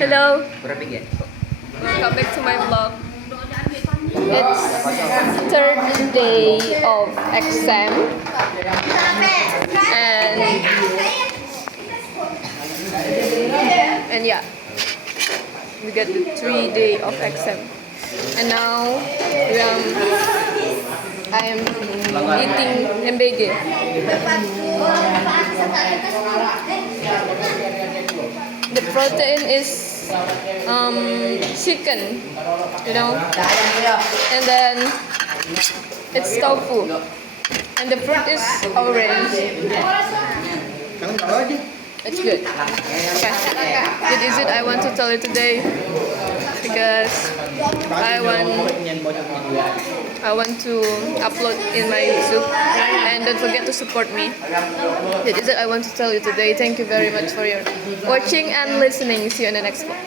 Hello, welcome back to my vlog. It's third day of exam and yeah, we got the 3 day of exam and now I am eating MBG. The protein is chicken, and then it's tofu, and the fruit is orange. It's good. Okay, that is it. I want to tell you today because I want to upload in my YouTube, and don't forget to support me. That is it. I want to tell you today. Thank you very much for your watching and listening. See you in the next one.